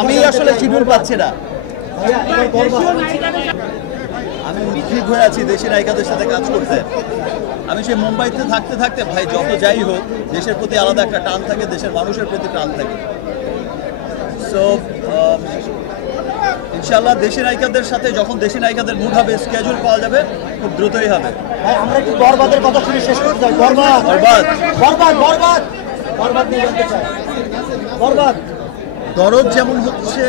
আমি আসলে শিডিউল পাচ্ছি না। আমি উদ্গ্রীব হয়ে আছি দেশি নায়িকাদের সাথে কাজ করতে। আমি সেই মুম্বাইতে থাকতে থাকতে ভাই যত যাই হোক দেশের প্রতি আলাদা একটা টান থাকে, দেশের মানুষের প্রতি টান থাকে। সো ইনশাআল্লাহ দেশি নায়িকাদের সাথে যখন দেশি নায়িকাদের মুড হবে, স্কেজুল পাওয়া যাবে, খুব দ্রুতই হবে। আমরা একটু বরবাদের কথা শুনে শেষ করতে চাই। বরবাদ বরবাদ বরবাদ বরবাদ বরবাদ নিয়ে জানতে চাই। বরবাদ দরদ যেমন হচ্ছে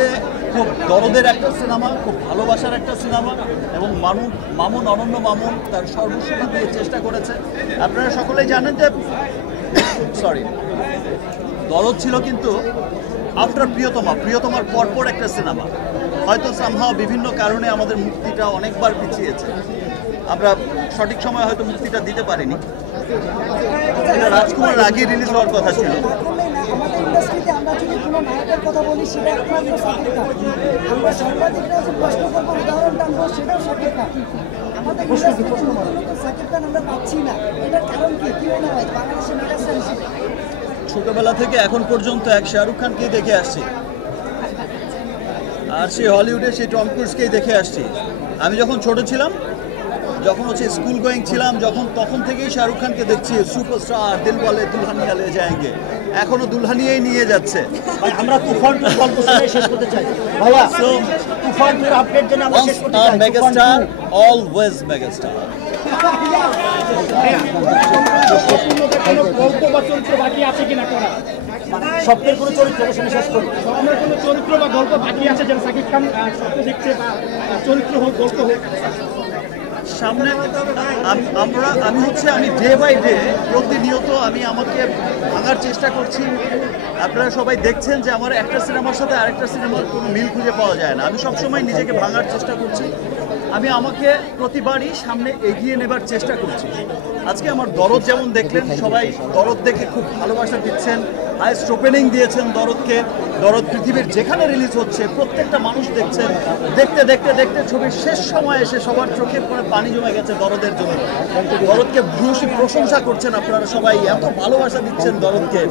খুব দরদের একটা সিনেমা, খুব ভালোবাসার একটা সিনেমা, এবং মামুন অনন্য মামুন তার সর্বস্বতা দিয়ে চেষ্টা করেছে। আপনারা সকলেই জানেন যে দরদ ছিল কিন্তু আফটার প্রিয়তমার পরপর একটা সিনেমা। হয়তো সামহাও বিভিন্ন কারণে আমাদের মুক্তিটা অনেকবার পিছিয়েছে, আমরা সঠিক সময় হয়তো মুক্তিটা দিতে পারিনি। এটা রাজকুমার আগে রিলিজ হওয়ার কথা ছিল। আমাদের ইন্ডাস্ট্রিতে আমরা যদি কোনো নায়কের কথা বলি সেটা একমাত্র শাকিব খান। আমরা সাংবাদিকরা যে প্রশ্ন করবো, উদাহরণ টানবো, সেটাও শাকিব খান। আমাদের ইন্ডাস্ট্রিতে শাকিব খান আমরা পাচ্ছি না, এটার কারণ কি মনে হয় বাংলাদেশের মেগাস্টার হিসেবে? ছোটবেলা থেকে এখন পর্যন্ত এক শাহরুখ খানকেই দেখে আসছি, আর সেই হলিউডে সেই টম ক্রুজকেই দেখে আসছি। আমি যখন ছোট ছিলাম, যখন হচ্ছে স্কুল গোয়িং ছিলাম, তখন থেকেই শাহরুখ খানকে দেখছি সুপারস্টার, দিল বলে দুলহানিয়া লে যায়েঙ্গে, এখনো দুলহানিয়াই নিয়ে যাচ্ছে। আমরা তুফান টুর গল্প শুনে শেষ করতে চাই ভাইয়া। তুফান টুর আপডেট জন্য আমরা শেষ করতে চাই। Megastar always megastar. গল্প বা চরিত্র বাকি আছে কিনা করা, স্বপ্নের কোনো চরিত্র শুনে শেষ করি। আমরা কোনো চরিত্র বা গল্প বাকি আছে যেন শাকিব খান স্বপ্ন দেখছে, বা চরিত্র হোক গল্প হোক সামনে আমি ডে বাই ডে প্রতিনিয়ত আমি আমাকে ভাঙার চেষ্টা করছি। আপনারা সবাই দেখছেন যে আমার একটা সিনেমার সাথে আরেকটা সিনেমার কোনো মিল খুঁজে পাওয়া যায় না। আমি সবসময় নিজেকে ভাঙার চেষ্টা করছি, আমি আমাকে প্রতিবারই সামনে এগিয়ে নেবার চেষ্টা করছি। আজকে আমার দরদ যেমন দেখলেন, সবাই দরদ দেখে খুব ভালোবাসা দিচ্ছেন, হাইস্ট ওপেনিং দিয়েছেন দরদকে। দরদ পৃথিবীর যেখানে রিলিজ হচ্ছে প্রত্যেকটা মানুষ দেখছেন। দেখতে দেখতে দেখতে ছবির শেষ সময় এসে সবার চোখের পরে পানি জমে গেছে দরদের জন্য। দরদকে ভূয়সী প্রশংসা করছেন আপনারা সবাই, এত ভালোবাসা দিচ্ছেন দরদকে।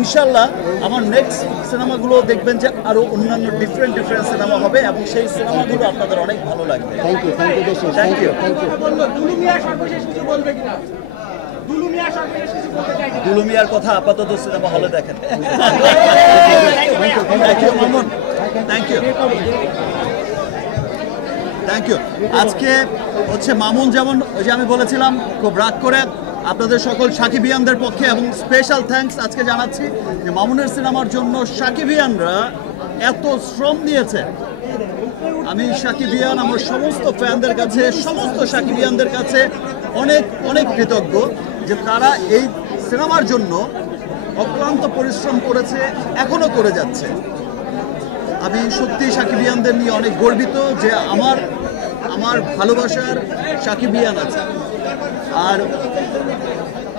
ইনশাল্লাহ আমার নেক্সট সিনেমাগুলো দেখবেন যে আরও অন্যান্য ডিফারেন্ট সিনেমা হবে, এবং সেই সিনেমাগুলো আপনাদের অনেক ভালো লাগবে। Thank you thank you. দুলুমিয়ার কথা আপাতত সিনেমা হলে দেখেন। Thank you. আজকে হচ্ছে মামুন, যেমন ওই যে আমি বলেছিলাম, খুব রাগ করে আপনাদের সকল সাকিবিয়ানদের পক্ষে এবং স্পেশাল থ্যাঙ্কস আজকে জানাচ্ছি যে মামুনের সিনেমার জন্য সাকিবিয়ানরা এত শ্রম দিয়েছে। আমি সাকিবিয়ান আমার সমস্ত ফ্যানদের কাছে, সমস্ত সাকিবিয়ানদের কাছে অনেক অনেক কৃতজ্ঞ যে তারা এই সিনেমার জন্য অক্লান্ত পরিশ্রম করেছে, এখনও করে যাচ্ছে। আমি সত্যি সাকিবিয়ানদের নিয়ে অনেক গর্বিত যে আমার ভালোবাসার সাকিবিয়ান আছে। আর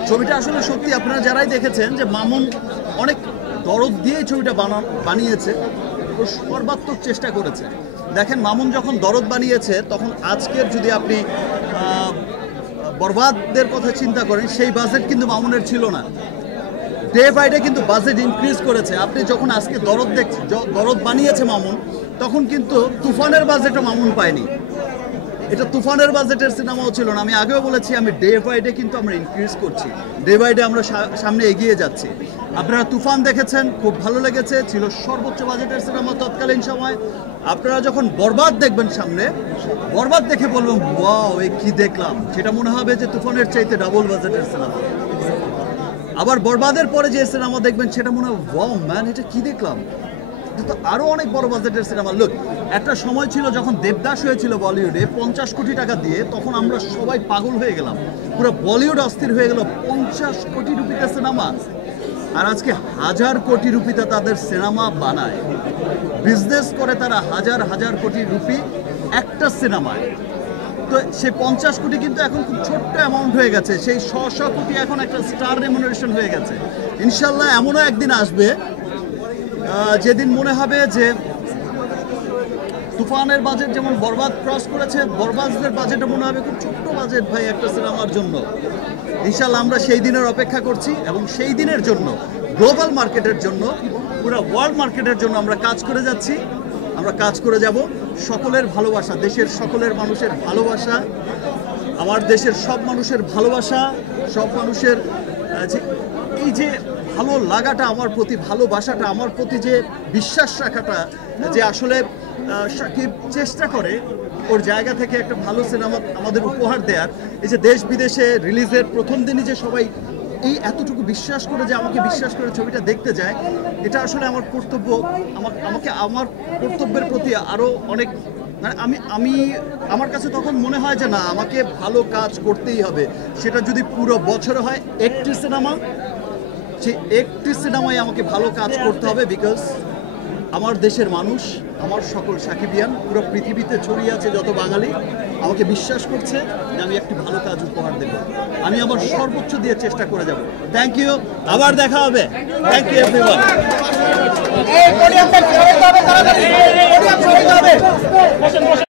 ছবিটা আসলে সত্যি আপনারা যারাই দেখেছেন যে মামুন অনেক দরদ দিয়ে ছবিটা বানিয়েছে, ও সর্বাত্মক চেষ্টা করেছে। দেখেন মামুন যখন দরদ বানিয়েছে, তখন আজকের যদি আপনি বরবাদের কথা চিন্তা করেন, সেই বাজেট কিন্তু মামুনের ছিল না। ডে বাই ডে কিন্তু বাজেট ইনক্রিজ করেছে। আপনি যখন আজকে দরদ বানিয়েছে মামুন, তখন কিন্তু তুফানের বাজেটও মামুন পায়নি। এটা তুফানের বাজেটের সিনেমাও ছিল না। আমি আগেও বলেছি, আমি ডে বাই ডে কিন্তু আমরা ইনক্রিজ করছি, ডে বাই ডে আমরা সামনে এগিয়ে যাচ্ছি। আপনারা তুফান দেখেছেন, খুব ভালো লেগেছে, ছিল সর্বোচ্চ বাজেটের সিনেমা তৎকালীন সময়। আপনারা যখন বরবাদ দেখবেন সামনে, বরবাদ দেখে বলবেন ওয়াও এ কি দেখলাম, সেটা মনে হবে যে তুফানের চাইতে ডাবল বাজেটের সিনেমা। আবার বরবাদের পরে যে সিনেমা দেখবেন সেটা মনে হবে ওয়াও ম্যান এটা কি দেখলাম, এটা তো আরও অনেক বড় বাজেটের সিনেমা। লোক, একটা সময় ছিল যখন দেবদাস হয়েছিল বলিউডে 50 কোটি টাকা দিয়ে, তখন আমরা সবাই পাগল হয়ে গেলাম, পুরো বলিউড অস্থির হয়ে গেল। 50 কোটি রুপিতে সিনেমা, আর আজকে 1000 কোটি রুপিতে তাদের সিনেমা বানায়, বিজনেস করে তারা হাজার কোটি রুপি একটা সিনেমায়। তো সেই 50 কোটি কিন্তু এখন খুব ছোট্ট অ্যামাউন্ট হয়ে গেছে, সেই 100 কোটি এখন একটা স্টার রেমুনারেশন হয়ে গেছে। ইনশাল্লাহ এমনও একদিন আসবে যেদিন মনে হবে যে তুফানের বাজেট যেমন বরবাদ ক্রস করেছে, বরবাদের বাজেটও মনে হবে খুব ছোট্ট বাজেট ভাই একটা সিনেমার জন্য। ইনশাল্লাহ আমরা সেই দিনের অপেক্ষা করছি, এবং সেই দিনের জন্য গ্লোবাল মার্কেটের জন্য পুরো ওয়ার্ল্ড মার্কেটের জন্য আমরা কাজ করে যাচ্ছি, আমরা কাজ করে যাব। সকলের ভালোবাসা, দেশের সকলের মানুষের ভালোবাসা, আমার দেশের সব মানুষের ভালোবাসা, সব মানুষের যে এই যে ভালো লাগাটা আমার প্রতি, ভালোবাসাটা আমার প্রতি, যে বিশ্বাস রাখাটা, যে আসলে সাকিব চেষ্টা করে ওর জায়গা থেকে একটা ভালো সিনেমা আমাদের উপহার দেওয়ার। এই যে দেশ বিদেশে রিলিজের প্রথম দিনই যে সবাই এই এতটুকু বিশ্বাস করে, যে আমাকে বিশ্বাস করে ছবিটা দেখতে যায়, এটা আসলে আমার কর্তব্য। আমাকে আমার কর্তব্যের প্রতি আরও অনেক, মানে আমার কাছে তখন মনে হয় যে না, আমাকে ভালো কাজ করতেই হবে। সেটা যদি পুরো বছরে হয় একটি সিনেমা, সেই একটি সিনেমায় আমাকে ভালো কাজ করতে হবে। বিকজ আমার দেশের মানুষ, আমার সকল সাকিবিয়ান পুরো পৃথিবীতে ছড়িয়ে আছে যত বাঙালি, আমাকে বিশ্বাস করছে যে আমি একটি ভালো কাজ উপহার দেব। আমি আমার সর্বোচ্চ দিয়ে চেষ্টা করে যাব। থ্যাংক ইউ, আবার দেখা হবে। Thank you everyone.